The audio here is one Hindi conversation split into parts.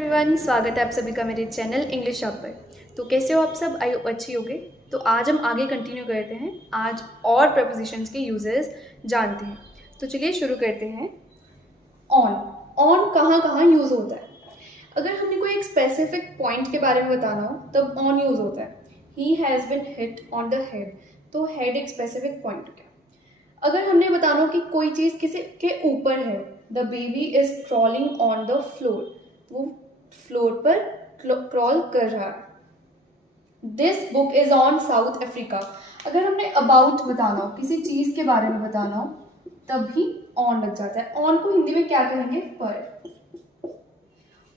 एवरीवन, स्वागत है आप सभी का मेरे चैनल इंग्लिश शॉप पर। तो कैसे हो आप सब? आई अच्छी होगे। तो आज हम आगे कंटिन्यू करते हैं। आज और प्रपोजिशंस के यूजेस जानते हैं। तो चलिए शुरू करते हैं। ऑन ऑन कहाँ कहाँ यूज़ होता है? अगर हमने कोई एक स्पेसिफिक पॉइंट के बारे में बताना हो तब ऑन यूज़ होता है। He has been hit on the head, तो हेड एक स्पेसिफिक पॉइंट हो गया। अगर हमने बताना हो कि कोई चीज़ किसी के ऊपर है, the baby is crawling on the floor, वो फ्लोर पर क्रॉल कर रहा है। This book is on south Africa. अगर हमने अबाउट बताना हो, किसी चीज़ के बारे में बताना हो, तब भी ऑन लग जाता है। ऑन को हिंदी में क्या कहेंगे? पर।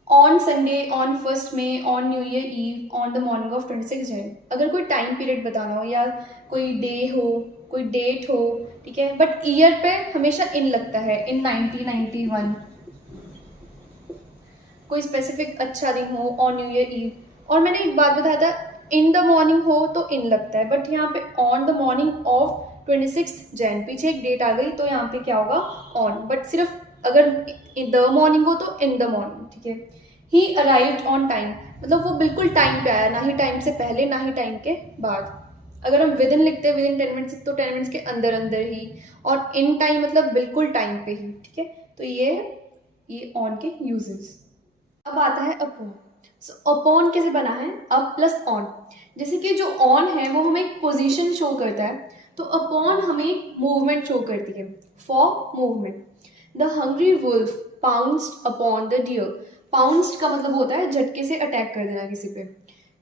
On Sunday, on 1 May, on New Year eve, on the morning of 26 Jan. अगर कोई टाइम पीरियड बताना हो या कोई डे हो, कोई डेट हो, ठीक है, बट ईयर पे हमेशा इन लगता है। इन 1991, कोई स्पेसिफिक अच्छा दिन हो, ऑन न्यू ईयर ईव। और मैंने एक बात बताया था, इन द मॉर्निंग हो तो इन लगता है, बट यहाँ पे on the morning of 26 Jain, पीछे एक डेट आ गई तो यहाँ पे क्या होगा? ऑन। बट सिर्फ अगर इन द मॉर्निंग हो तो इन द मॉर्निंग, ठीक है। ही अराइव्ड ऑन टाइम, मतलब वो बिल्कुल टाइम पे आया, ना ही टाइम से पहले ना ही टाइम के बाद। अगर हम विद इन लिखते हैं, विद इन 10 मिनट्स, तो 10 मिनट्स के अंदर अंदर ही। और इन टाइम मतलब बिल्कुल टाइम पे ही, ठीक है। तो ये ऑन के यूजेस। अब आता है अपॉन। सो अपॉन कैसे बना है? Up plus on. जैसे कि जो ऑन है वो हमें एक पोजीशन शो करता है, तो अपॉन हमें मूवमेंट शो करती है। For movement. The hungry wolf pounced upon the deer. Pounced का मतलब होता है झटके से अटैक कर देना किसी पे।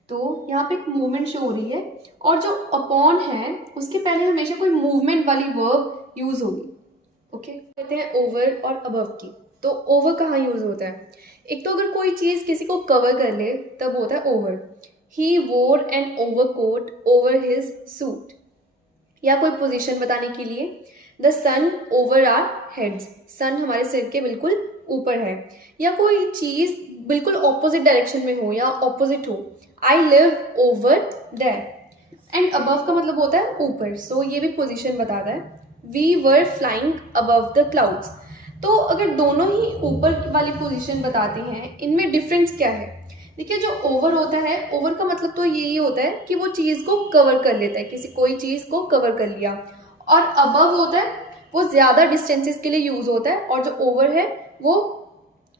तो यहाँ पे एक मूवमेंट शो हो रही है, और जो अपॉन है उसके पहले हमेशा कोई मूवमेंट वाली वर्ब यूज होगी। ओके, कहते हैं ओवर और अबव की। तो ओवर कहाँ यूज होता है? एक तो अगर कोई चीज किसी को कवर कर ले तब होता है over. He wore an overcoat over his suit. या कोई पोजीशन बताने के लिए, the sun over our heads, sun हमारे सिर के बिल्कुल ऊपर है। या कोई चीज बिल्कुल ऑपोजिट डायरेक्शन में हो या ऑपोजिट हो, I live over there. And above का मतलब होता है ऊपर, सो ये भी पोजीशन बताता है। We were flying above the clouds. तो अगर दोनों ही ऊपर वाली पोजीशन बताते हैं, इनमें डिफरेंस क्या है? देखिए, जो ओवर होता है, ओवर का मतलब तो यही होता है कि वो चीज़ को कवर कर लेता है, किसी कोई चीज़ को कवर कर लिया। और अबव होता है, वो ज़्यादा डिस्टेंसेस के लिए यूज़ होता है, और जो ओवर है वो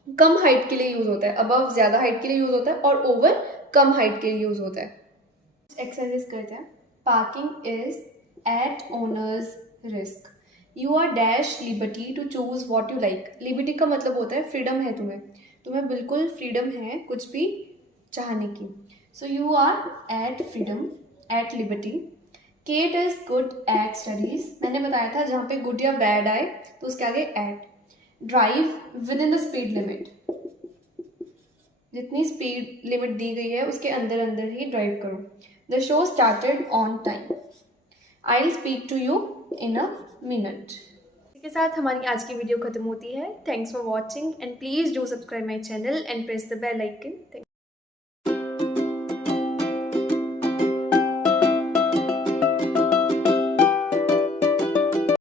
कम हाइट के लिए यूज़ होता है। अबव ज़्यादा हाइट के लिए यूज़ होता है और ओवर कम हाइट के लिए यूज़ होता है। एक्सरसाइज करते हैं। Parking is at owner's risk. You are dash liberty to choose what you like. Liberty का मतलब होता है फ्रीडम है तुम्हें, तुम्हें बिल्कुल फ्रीडम है कुछ भी चाहने की। So you are at freedom, at liberty. Kate is good at studies. मैंने बताया था जहाँ पे गुड या बैड आए तो उसके आगे at. Drive within the speed limit. जितनी स्पीड लिमिट दी गई है उसके अंदर अंदर ही ड्राइव करो। The show started on time. I will speak to you in a minute. इसके साथ हमारी आज की वीडियो खत्म होती है। Thanks for watching and please do subscribe my channel and press the bell icon.